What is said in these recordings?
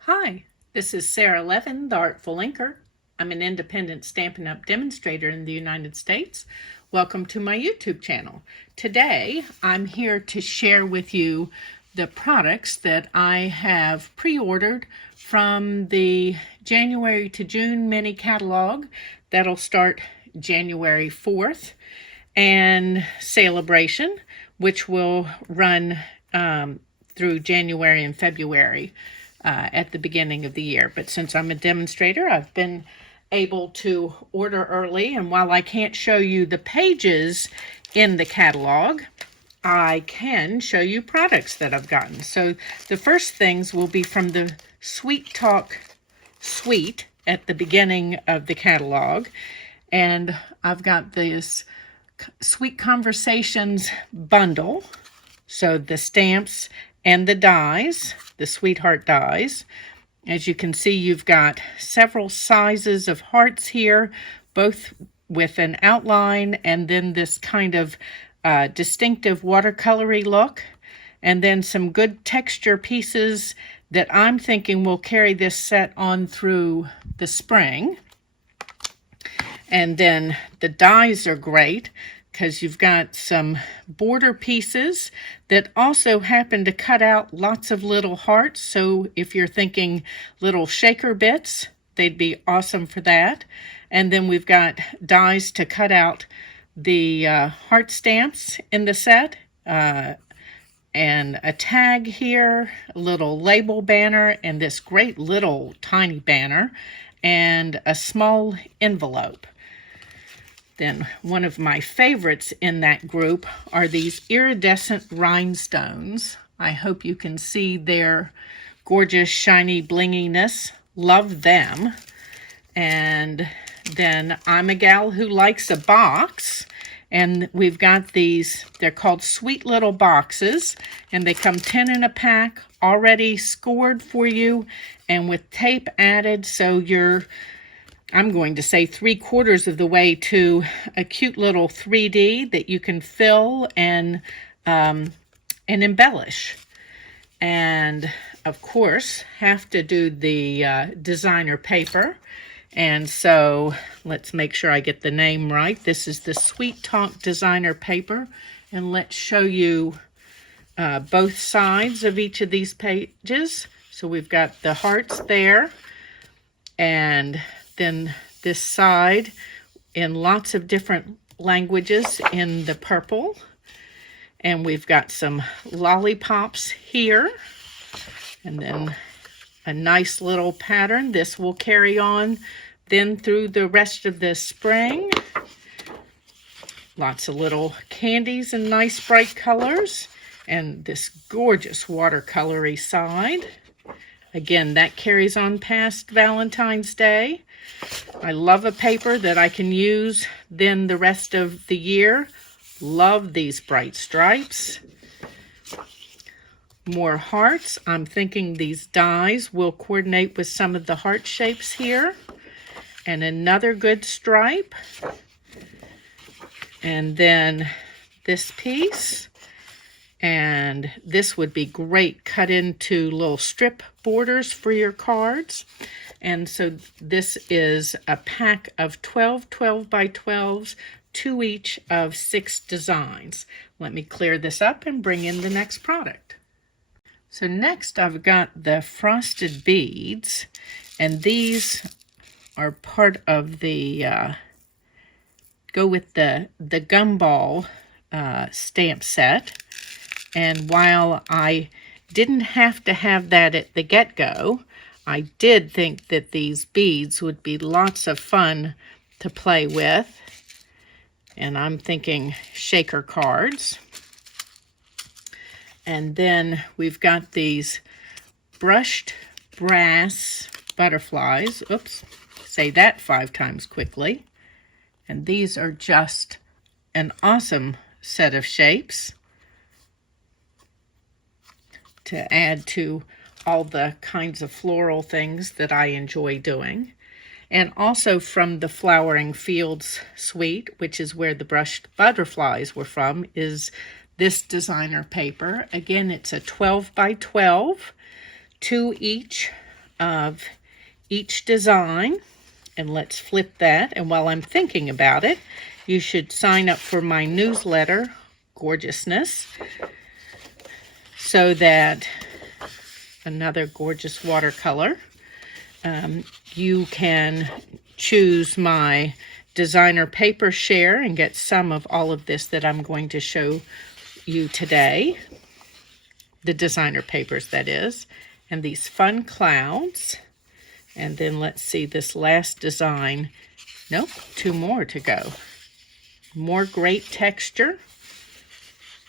Hi, this is Sara Levin, the Artful Inker. I'm an independent Stampin' Up! Demonstrator in the United States. Welcome to my YouTube channel. Today, I'm here to share with you the products that I have pre-ordered from the January to June mini catalog. That'll start January 4th, and Sale-a-bration, which will run through January and February. At the beginning of the year. But since I'm a demonstrator, I've been able to order early, and while I can't show you the pages in the catalog, I can show you products that I've gotten. So the first things will be from the Sweet Talk suite at the beginning of the catalog, and I've got this Sweet Conversations bundle, so the stamps and the dies, the sweetheart dies. As you can see, you've got several sizes of hearts here, both with an outline and then this kind of distinctive watercolory look, and then some good texture pieces that I'm thinking will carry this set on through the spring. And then the dies are great, because you've got some border pieces that also happen to cut out lots of little hearts. So if you're thinking little shaker bits, they'd be awesome for that. And then we've got dies to cut out the heart stamps in the set. And a tag here, a little label banner, and this great little tiny banner, and a small envelope. Then one of my favorites in that group are these iridescent rhinestones. I hope you can see their gorgeous shiny blinginess. Love them. And then I'm a gal who likes a box, and we've got these, they're called Sweet Little Boxes, and they come 10 in a pack, already scored for you and with tape added, so I'm going to say 3/4 of the way to a cute little 3D that you can fill and embellish. And of course, have to do the designer paper. And so let's make sure I get the name right. This is the Sweet Talk designer paper. And let's show you both sides of each of these pages. So we've got the hearts there, and then this side in lots of different languages in the purple. And we've got some lollipops here. And then a nice little pattern. This will carry on then through the rest of the spring. Lots of little candies and nice bright colors. And this gorgeous watercolory side. Again, that carries on past Valentine's Day. I love a paper that I can use then the rest of the year. Love these bright stripes. More hearts. I'm thinking these dies will coordinate with some of the heart shapes here. And another good stripe. And then this piece. And this would be great cut into little strip borders for your cards. And so this is a pack of 12 by 12s, 2 each of 6 designs. Let me clear this up and bring in the next product. So next I've got the frosted beads, and these are part of the go with the gumball stamp set. And while I didn't have to have that at the get-go, I did think that these beads would be lots of fun to play with. And I'm thinking shaker cards. And then we've got these brushed brass butterflies. Oops, say that 5 times quickly. And these are just an awesome set of shapes to add to all the kinds of floral things that I enjoy doing. And also from the Flowering Fields suite, which is where the brushed butterflies were from, is this designer paper. Again, it's a 12 by 12, 2 each of each design. And let's flip that. And while I'm thinking about it, you should sign up for my newsletter, Gorgeousness, so that another gorgeous watercolor. You can choose my designer paper share and get some of all of this that I'm going to show you today. The designer papers, that is. And these fun clouds. And then let's see this last design. Nope, 2 more to go. More great texture.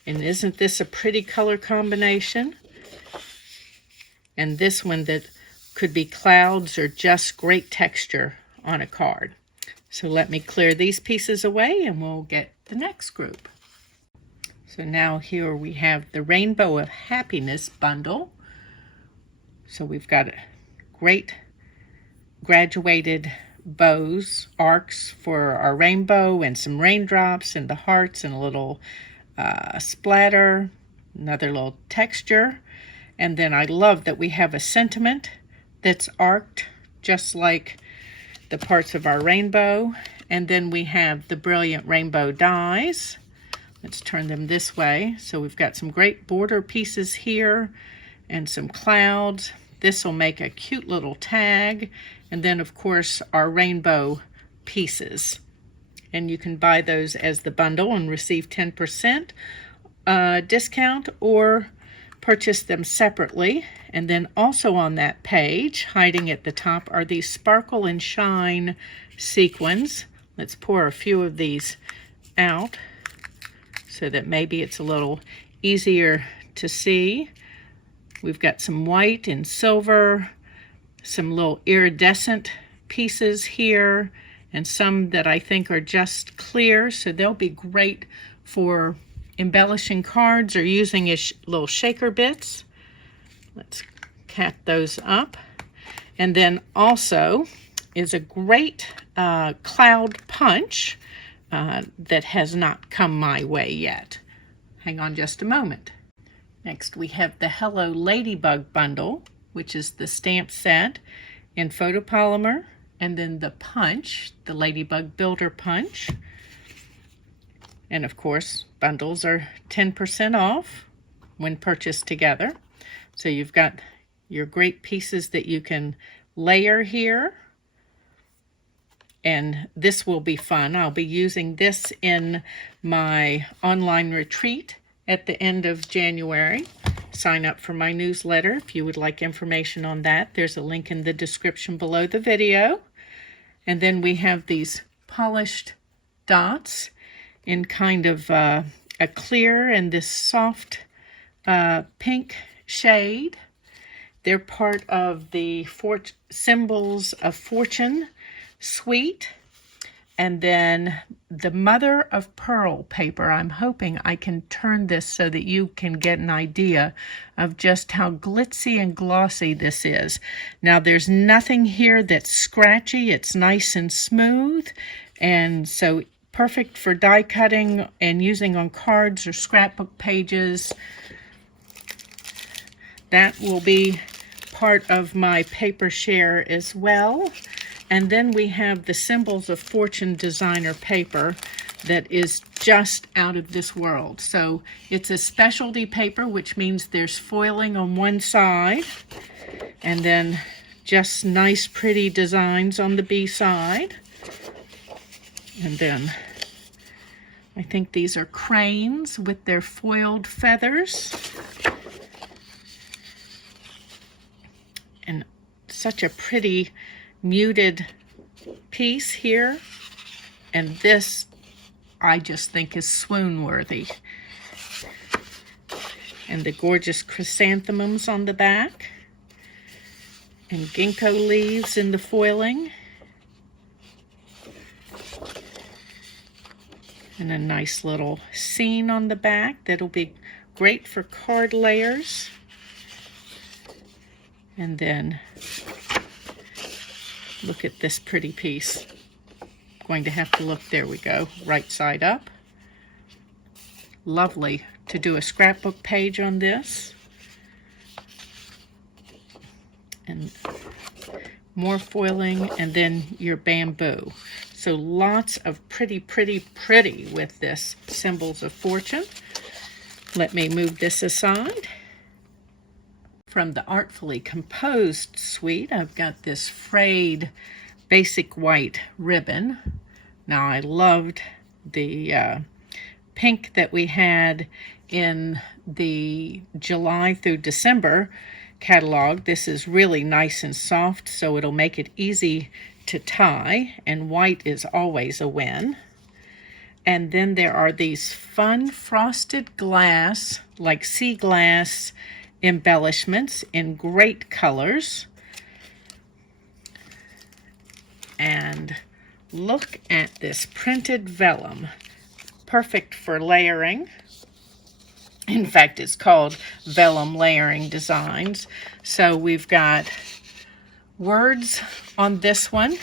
And isn't this a pretty color combination? And this one that could be clouds or just great texture on a card. So let me clear these pieces away and we'll get the next group. So now here we have the Rainbow of Happiness bundle. So we've got a great graduated bows, arcs for our rainbow, and some raindrops and the hearts and a little splatter, another little texture. And then I love that we have a sentiment that's arced just like the parts of our rainbow. And then we have the Brilliant Rainbow dies. Let's turn them this way. So we've got some great border pieces here and some clouds. This will make a cute little tag. And then, of course, our rainbow pieces. And you can buy those as the bundle and receive 10% discount, or purchase them separately. And then also on that page, hiding at the top, are these Sparkle and Shine sequins. Let's pour a few of these out so that maybe it's a little easier to see. We've got some white and silver, some little iridescent pieces here, and some that I think are just clear, so they'll be great for embellishing cards or using as little shaker bits. Let's cap those up. And then also is a great cloud punch that has not come my way yet. Hang on just a moment. Next we have the Hello Ladybug bundle, which is the stamp set in photopolymer, and then the punch, the Ladybug Builder Punch. And of course, bundles are 10% off when purchased together. So you've got your great pieces that you can layer here. And this will be fun. I'll be using this in my online retreat at the end of January. Sign up for my newsletter if you would like information on that. There's a link in the description below the video. And then we have these polished dots in kind of a clear and this soft pink shade. They're part of the Symbols of Fortune suite. And then the Mother of Pearl paper. I'm hoping I can turn this so that you can get an idea of just how glitzy and glossy this is. Now there's nothing here that's scratchy. It's nice and smooth, and so perfect for die cutting and using on cards or scrapbook pages. That will be part of my paper share as well. And then we have the Symbols of Fortune designer paper that is just out of this world. So it's a specialty paper, which means there's foiling on one side and then just nice pretty designs on the B side. And then I think these are cranes with their foiled feathers. And such a pretty muted piece here, and this I just think is swoon worthy. And the gorgeous chrysanthemums on the back, and ginkgo leaves in the foiling, and a nice little scene on the back that'll be great for card layers. And then look at this pretty piece. Going to have to look, there we go, right side up. Lovely to do a scrapbook page on this. And more foiling, and then your bamboo. So lots of pretty, pretty, pretty with this Symbols of Fortune. Let me move this aside. From the Artfully Composed suite, I've got this frayed basic white ribbon. Now, I loved the pink that we had in the July through December catalog. This is really nice and soft, so it'll make it easy to tie, and white is always a win. And then there are these fun frosted glass, like sea glass embellishments in great colors. And look at this printed vellum, perfect for layering. In fact, it's called Vellum Layering Designs. So we've got words on this one.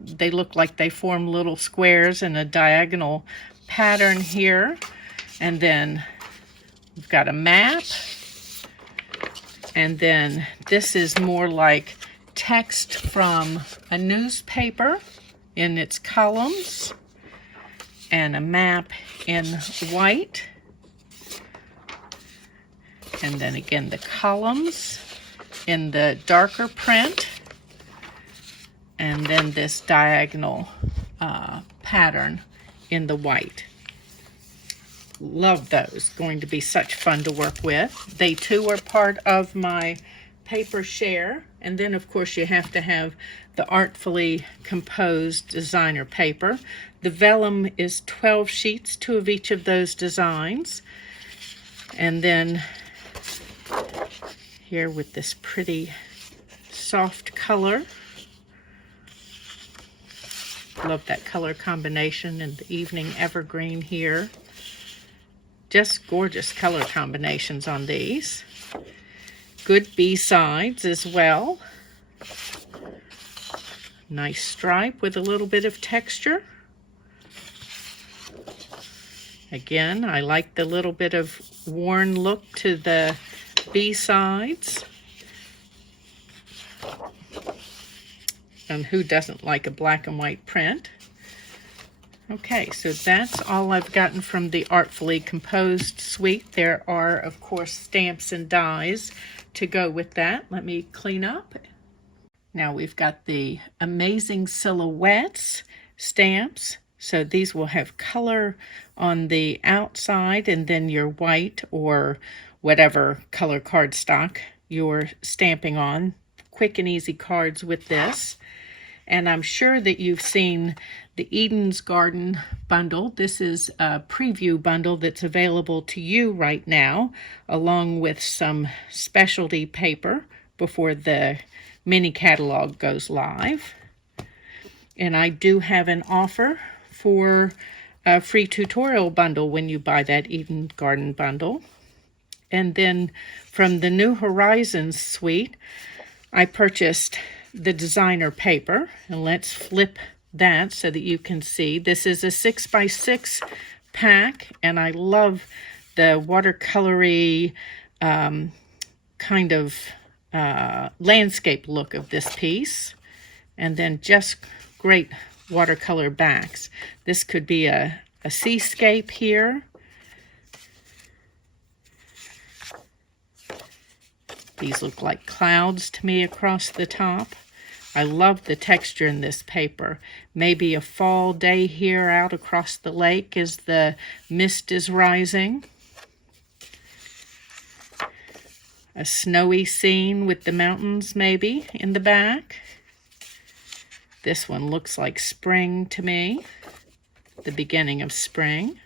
They look like they form little squares in a diagonal pattern here. And then we've got a map. And then this is more like text from a newspaper in its columns, and a map in white. And then again the columns in the darker print, and then this diagonal pattern in the white. Love those. Going to be such fun to work with. They too are part of my paper share. And then of course you have to have the Artfully Composed designer paper. The vellum is 12 sheets, 2 of each of those designs. And then here with this pretty soft color. Love that color combination and the evening evergreen here. Just gorgeous color combinations on these. Good B-sides as well. Nice stripe with a little bit of texture. Again, I like the little bit of worn look to the B-sides. And who doesn't like a black and white print? Okay, so that's all I've gotten from the Artfully Composed suite. There are, of course, stamps and dies to go with that. Let me clean up. Now we've got the Amazing Silhouettes stamps. So these will have color on the outside, and then your white or whatever color cardstock you're stamping on. Quick and easy cards with this. And I'm sure that you've seen the Eden's Garden bundle. This is a preview bundle that's available to you right now, along with some specialty paper before the mini catalog goes live. And I do have an offer for a free tutorial bundle when you buy that Eden Garden bundle. And then from the New Horizons suite, I purchased the designer paper, and let's flip that so that you can see. This is a 6x6 pack, and I love the watercolory kind of landscape look of this piece, and then just great watercolor backs. This could be a seascape here. These look like clouds to me across the top. I love the texture in this paper. Maybe a fall day here out across the lake as the mist is rising. A snowy scene with the mountains maybe in the back. This one looks like spring to me, the beginning of spring.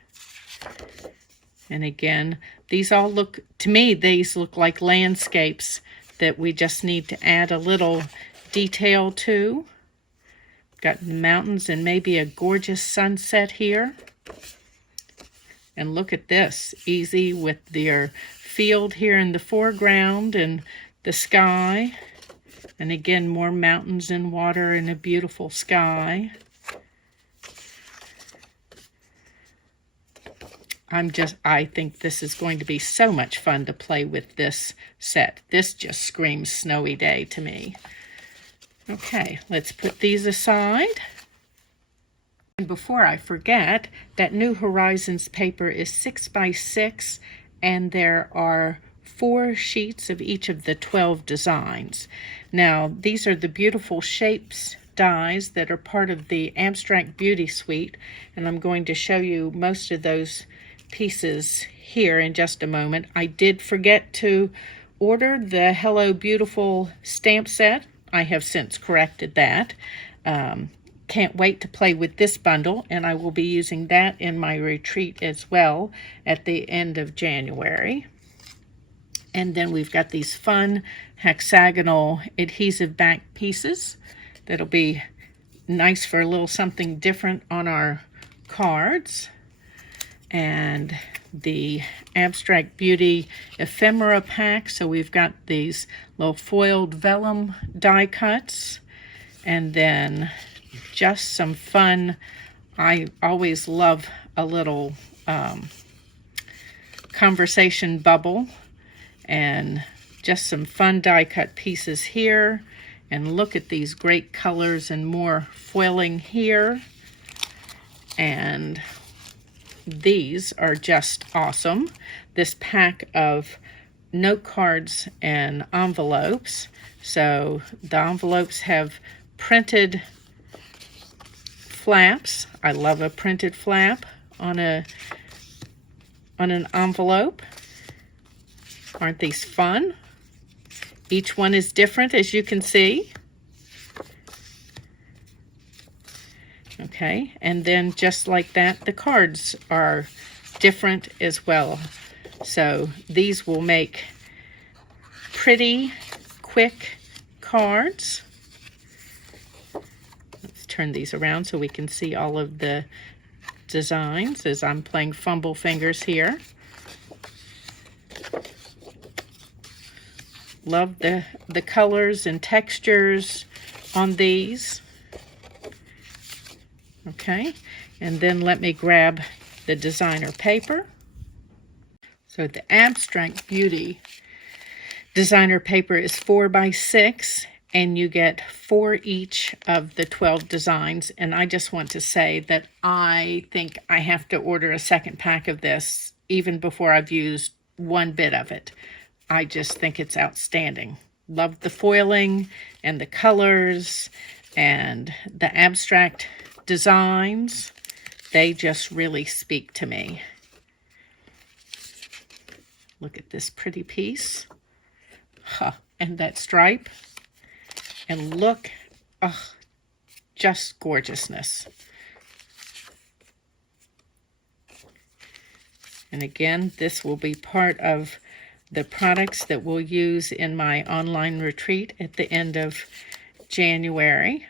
And again, these all look, to me, these look like landscapes that we just need to add a little detail to. Got the mountains and maybe a gorgeous sunset here. And look at this, easy with their field here in the foreground and the sky. And again, more mountains and water and a beautiful sky. I think this is going to be so much fun to play with this set. This just screams snowy day to me. Okay, let's put these aside. And before I forget, that New Horizons paper is 6 by 6, and there are 4 sheets of each of the 12 designs. Now, these are the beautiful shapes dies that are part of the Abstract Beauty Suite, and I'm going to show you most of those pieces here in just a moment. I did forget to order the Hello Beautiful stamp set. I have since corrected that. Can't wait to play with this bundle, and I will be using that in my retreat as well at the end of January. And then we've got these fun hexagonal adhesive back pieces that'll be nice for a little something different on our cards. And the Abstract Beauty Ephemera pack. So we've got these little foiled vellum die cuts, and then just some fun. I always love a little conversation bubble, and just some fun die cut pieces here. And look at these great colors and more foiling here. And these are just awesome. This pack of note cards and envelopes. So the envelopes have printed flaps. I love a printed flap on an envelope. Aren't these fun? Each one is different, as you can see. Okay, and then just like that, the cards are different as well. So these will make pretty, quick cards. Let's turn these around so we can see all of the designs as I'm playing fumble fingers here. Love the colors and textures on these. Okay, and then let me grab the designer paper. So the Abstract Beauty designer paper is 4 by 6, and you get 4 each of the 12 designs. And I just want to say that I think I have to order a second pack of this even before I've used one bit of it. I just think it's outstanding. Love the foiling and the colors and the abstract designs. They just really speak to me. Look at this pretty piece. Huh. And that stripe. And look, just gorgeousness. And again, this will be part of the products that we'll use in my online retreat at the end of January.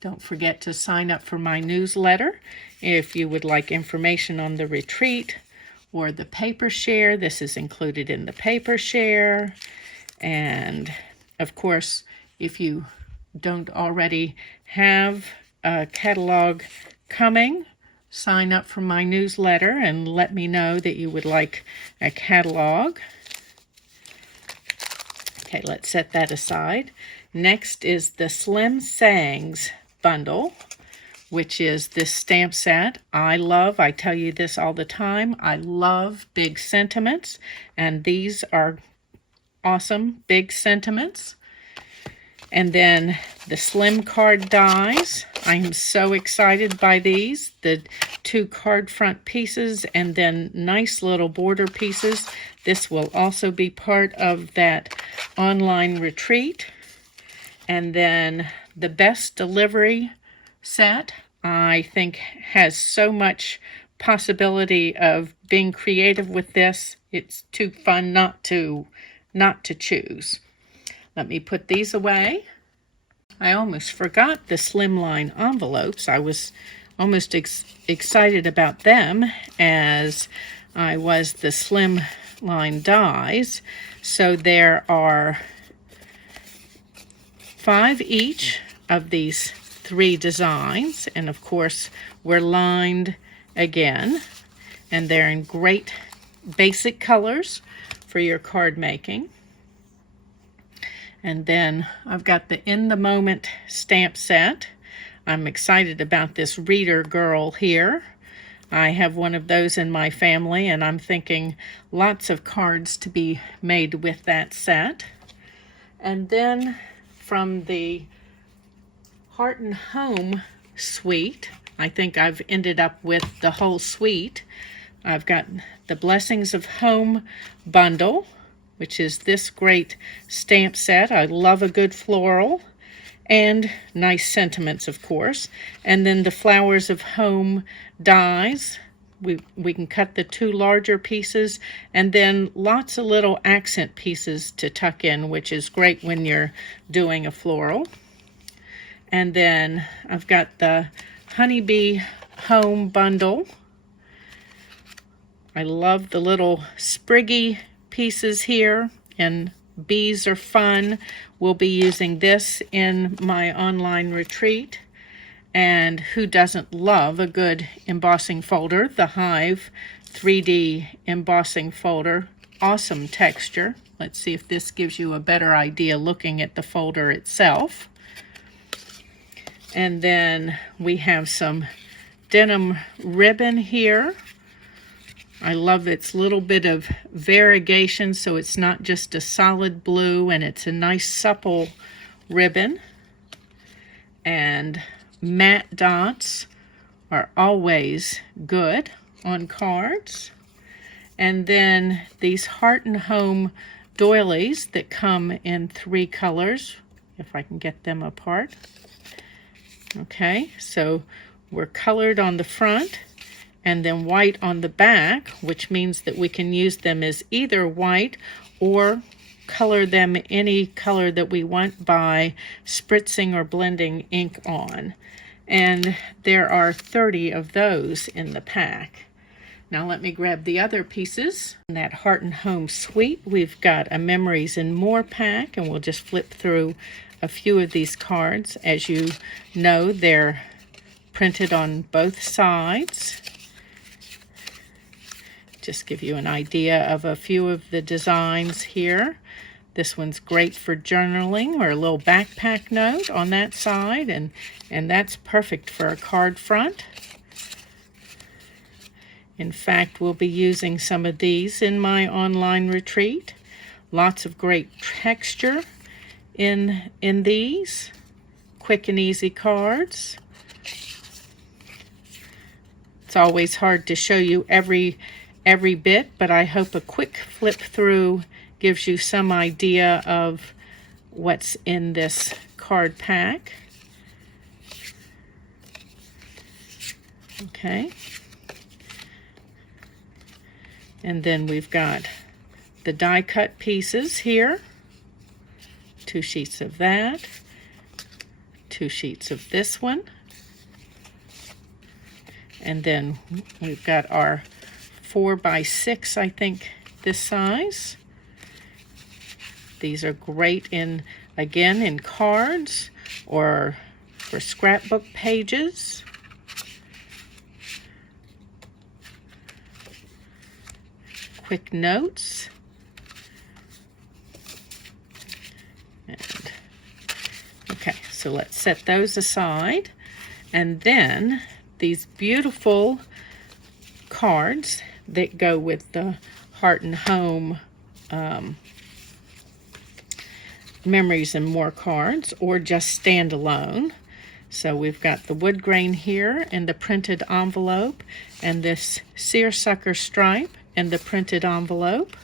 Don't forget to sign up for my newsletter if you would like information on the retreat or the paper share. This is included in the paper share. And of course, if you don't already have a catalog coming, sign up for my newsletter and let me know that you would like a catalog. Okay, let's set that aside. Next is the Slim Sayings bundle, which is this stamp set. I tell you this all the time, I love big sentiments, and these are awesome big sentiments. And then the slim card dies. I am so excited by these. The 2 card front pieces and then nice little border pieces. This will also be part of that online retreat. And then the Best Delivery set, I think, has so much possibility of being creative with this. It's too fun not to choose. Let me put these away. I almost forgot the Slimline envelopes. I was almost excited about them as I was the Slimline dies. So there are 5 each of these 3 designs, and of course we're lined again, and they're in great basic colors for your card making. And then I've got the In the Moment stamp set. I'm excited about this Reader Girl here. I have one of those in my family, and I'm thinking lots of cards to be made with that set. And then from the Heart and Home suite, I think I've ended up with the whole suite. I've got the Blessings of Home bundle, which is this great stamp set. I love a good floral and nice sentiments, of course. And then the Flowers of Home dies. We can cut the 2 larger pieces, and then lots of little accent pieces to tuck in, which is great when you're doing a floral. And then I've got the Honeybee Home bundle. I love the little spriggy pieces here, and bees are fun. We'll be using this in my online retreat. And who doesn't love a good embossing folder? The Hive 3D embossing folder. Awesome texture. Let's see if this gives you a better idea looking at the folder itself. And then we have some denim ribbon here. I love its little bit of variegation, so it's not just a solid blue, and it's a nice supple ribbon. And matte dots are always good on cards. And then these Heart and Home doilies that come in 3 colors, if I can get them apart. Okay, so we're colored on the front and then white on the back, which means that we can use them as either white or color them any color that we want by spritzing or blending ink on. And there are 30 of those in the pack. Now let me grab the other pieces. In that Heart and Home suite, we've got a Memories and More pack, and we'll just flip through a few of these cards. As you know, they're printed on both sides. Just give you an idea of a few of the designs here. This one's great for journaling or a little backpack note on that side, and that's perfect for a card front. In fact, we'll be using some of these in my online retreat. Lots of great texture in these. Quick and easy cards. It's always hard to show you every bit, but I hope a quick flip through gives you some idea of what's in this card pack. Okay. And then we've got the die cut pieces here. 2 sheets of that. 2 sheets of this one. And then we've got our 4x6, I think, this size. These are great again, in cards or for scrapbook pages. Quick notes. Okay, so let's set those aside. And then these beautiful cards that go with the Heart and Home Memories and More cards, or just standalone. So we've got the wood grain here and the printed envelope, and this seersucker stripe and the printed envelope.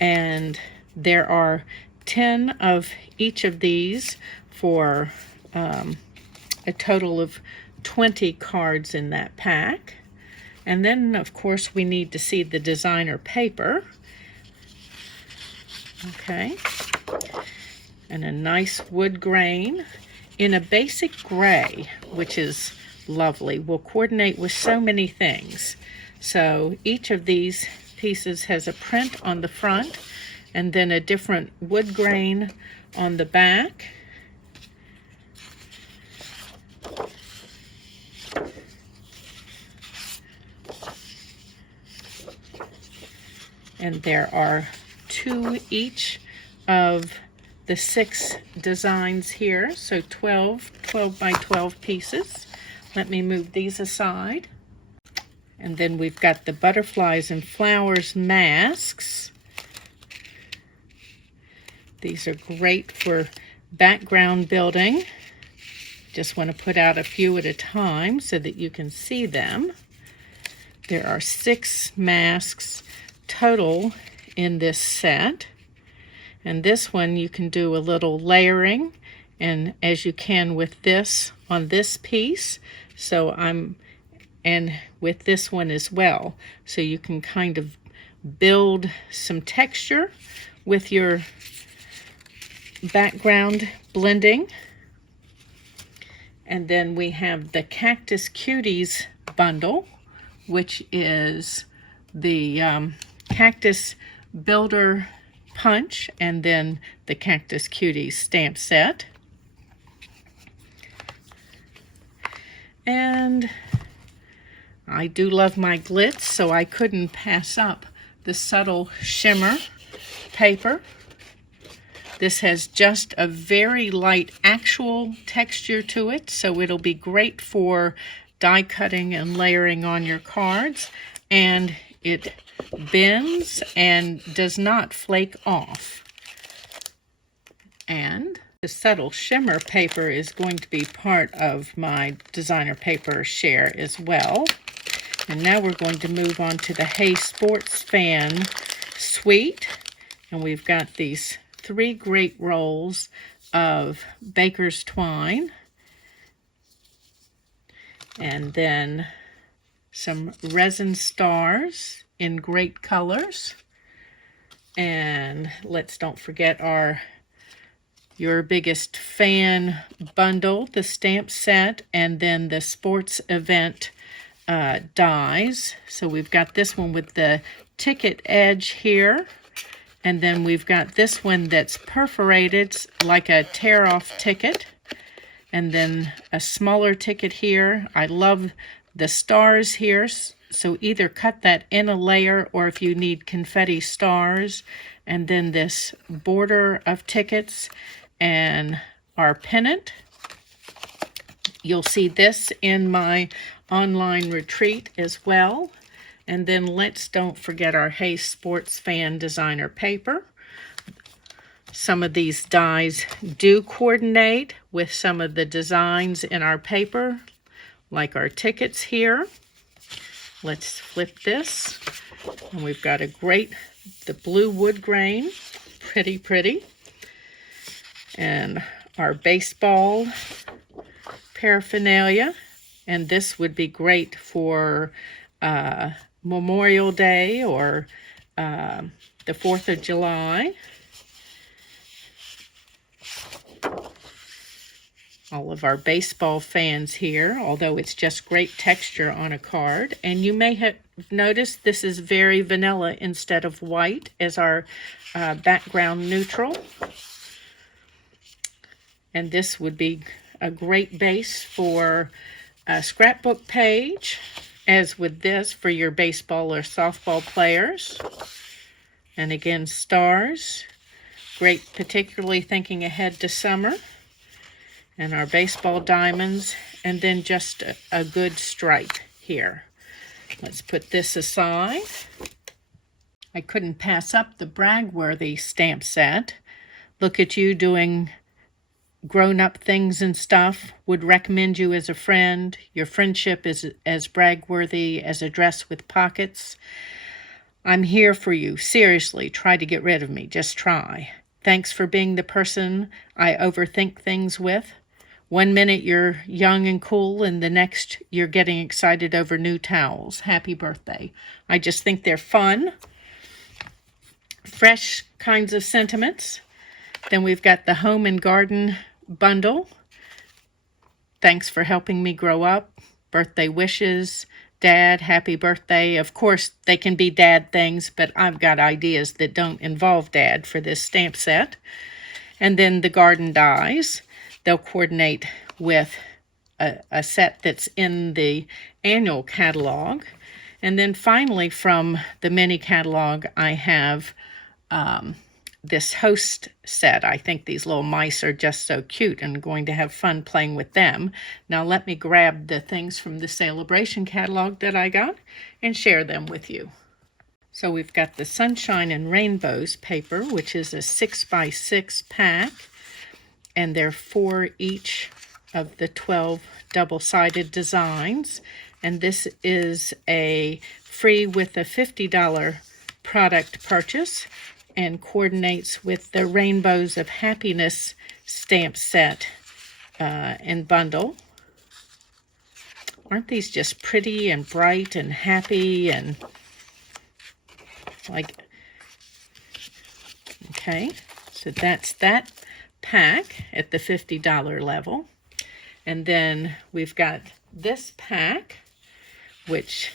And there are 10 of each of these for a total of 20 cards in that pack. And then, of course, we need to see the designer paper. Okay. And a nice wood grain in a basic gray, which is lovely. Will coordinate with so many things. So each of these pieces has a print on the front and then a different wood grain on the back. And there are 2 each of the 6 designs here, so 12 by 12 pieces. Let me move these aside. And then we've got the butterflies and flowers masks. These are great for background building. Just want to put out a few at a time so that you can see them. There are 6 masks total in this set. And this one you can do a little layering, and as you can with this on this piece. And with this one as well. So you can kind of build some texture with your background blending. And then we have the Cactus Cuties bundle, which is the Cactus Builder Punch and then the Cactus Cuties stamp set. And I do love my glitz, so I couldn't pass up the subtle shimmer paper. This has just a very light actual texture to it, so it'll be great for die cutting and layering on your cards. And it bends and does not flake off. And the subtle shimmer paper is going to be part of my designer paper share as well. And now we're going to move on to the Hey Sports Fan suite. And we've got these 3 great rolls of baker's twine. And then some resin stars in great colors. And let's don't forget our Your Biggest Fan bundle, the stamp set, and then the sports event dies. So we've got this one with the ticket edge here, and then we've got this one that's perforated like a tear-off ticket, and then a smaller ticket here. I love the stars here, so either cut that in a layer or if you need confetti stars, and then this border of tickets and our pennant. You'll see this in my online retreat as well. And then let's don't forget our Hey Sports Fan designer paper. Some of these dies do coordinate with some of the designs in our paper, like our tickets here. Let's flip this. And we've got the blue wood grain, pretty. And our baseball paraphernalia. And this would be great for Memorial Day or the 4th of July. All of our baseball fans here, although it's just great texture on a card. And you may have noticed this is very vanilla instead of white as our background neutral. And this would be a great base for a scrapbook page, as with this for your baseball or softball players. And again, stars, great particularly thinking ahead to summer. And our baseball diamonds, and then just a good stripe here. Let's put this aside. I couldn't pass up the Bragworthy stamp set. Look at you doing grown-up things and stuff. Would recommend you as a friend. Your friendship is as brag-worthy as a dress with pockets. I'm here for you. Seriously, try to get rid of me. Just try. Thanks for being the person I overthink things with. One minute you're young and cool, and the next you're getting excited over new towels. Happy birthday. I just think they're fun. Fresh kinds of sentiments. Then we've got the Home and Garden bundle. Thanks for helping me grow up. Birthday wishes. Dad, happy birthday. Of course, they can be dad things, but I've got ideas that don't involve dad for this stamp set. And then the garden dies. They'll coordinate with a set that's in the annual catalog. And then finally, from the mini catalog, I have this host set. I think these little mice are just so cute and going to have fun playing with them. Now let me grab the things from the Sale-a-bration catalog that I got and share them with you. So we've got the Sunshine and Rainbows paper, which is a 6x6 pack, and they're 4 each of the 12 double-sided designs. And this is a free with a $50 product purchase and coordinates with the Rainbows of Happiness stamp set and bundle. Aren't these just pretty and bright and happy and like, okay, so that's that pack at the $50 level. And then we've got this pack, which,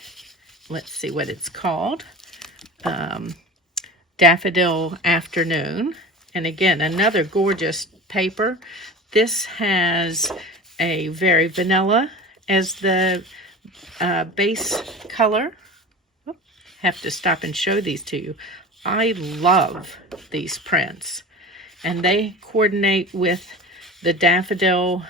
let's see what it's called, Daffodil Afternoon. And again, another gorgeous paper. This has a very vanilla as the base color. Have to stop and show these to you. I love these prints, and they coordinate with the Daffodil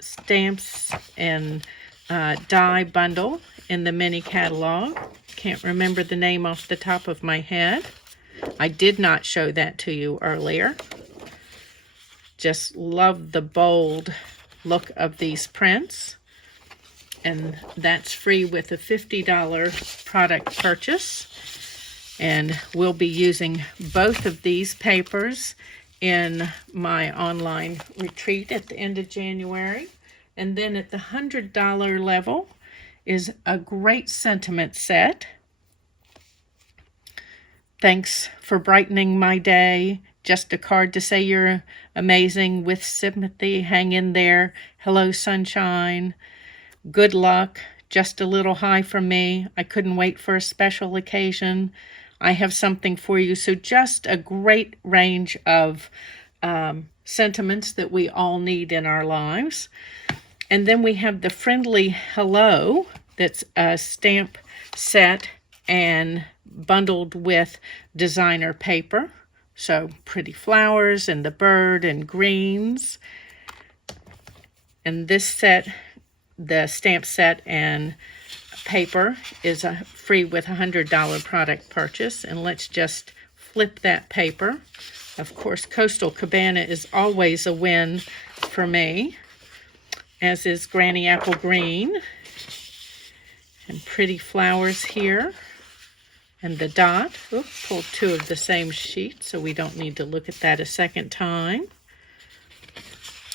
stamps and die bundle in the mini catalog. Can't remember the name off the top of my head. I did not show that to you earlier. Just love the bold look of these prints. And that's free with a $50 product purchase. And we'll be using both of these papers in my online retreat at the end of January. And then at the $100 level is a great sentiment set. Thanks for brightening my day. Just a card to say you're amazing. With sympathy, hang in there. Hello, sunshine. Good luck, just a little high from me. I couldn't wait for a special occasion. I have something for you. So just a great range of sentiments that we all need in our lives. And then we have the Friendly Hello, that's a stamp set and bundled with designer paper. So pretty flowers and the bird and greens. And this set, the stamp set and paper, is a free with a $100 product purchase. And let's just flip that paper. Of course, Coastal Cabana is always a win for me, as is Granny Apple Green. And pretty flowers here. And the dot. Oops, pulled 2 of the same sheet, so we don't need to look at that a second time.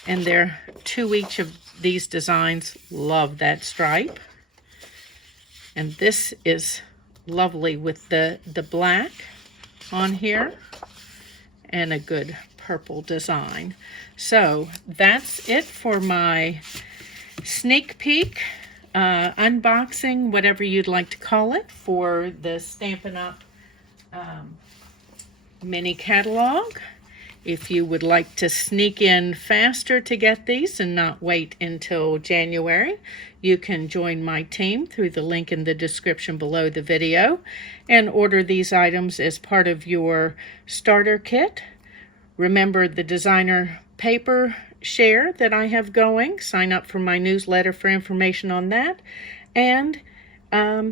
And they're 2 each of these designs. Love that stripe. And this is lovely with the black on here and a good purple design. So that's it for my sneak peek, unboxing, whatever you'd like to call it, for the Stampin' Up! Mini catalog. If you would like to sneak in faster to get these and not wait until January, you can join my team through the link in the description below the video and order these items as part of your starter kit. Remember the designer paper share that I have going. Sign up for my newsletter for information on that. And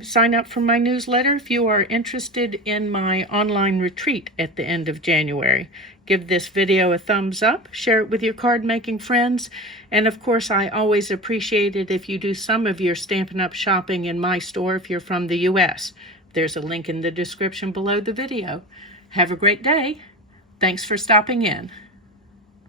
sign up for my newsletter if you are interested in my online retreat at the end of January. Give this video a thumbs up, share it with your card making friends, and of course I always appreciate it if you do some of your Stampin' Up! Shopping in my store if you're from the US. There's a link in the description below the video. Have a great day. Thanks for stopping in.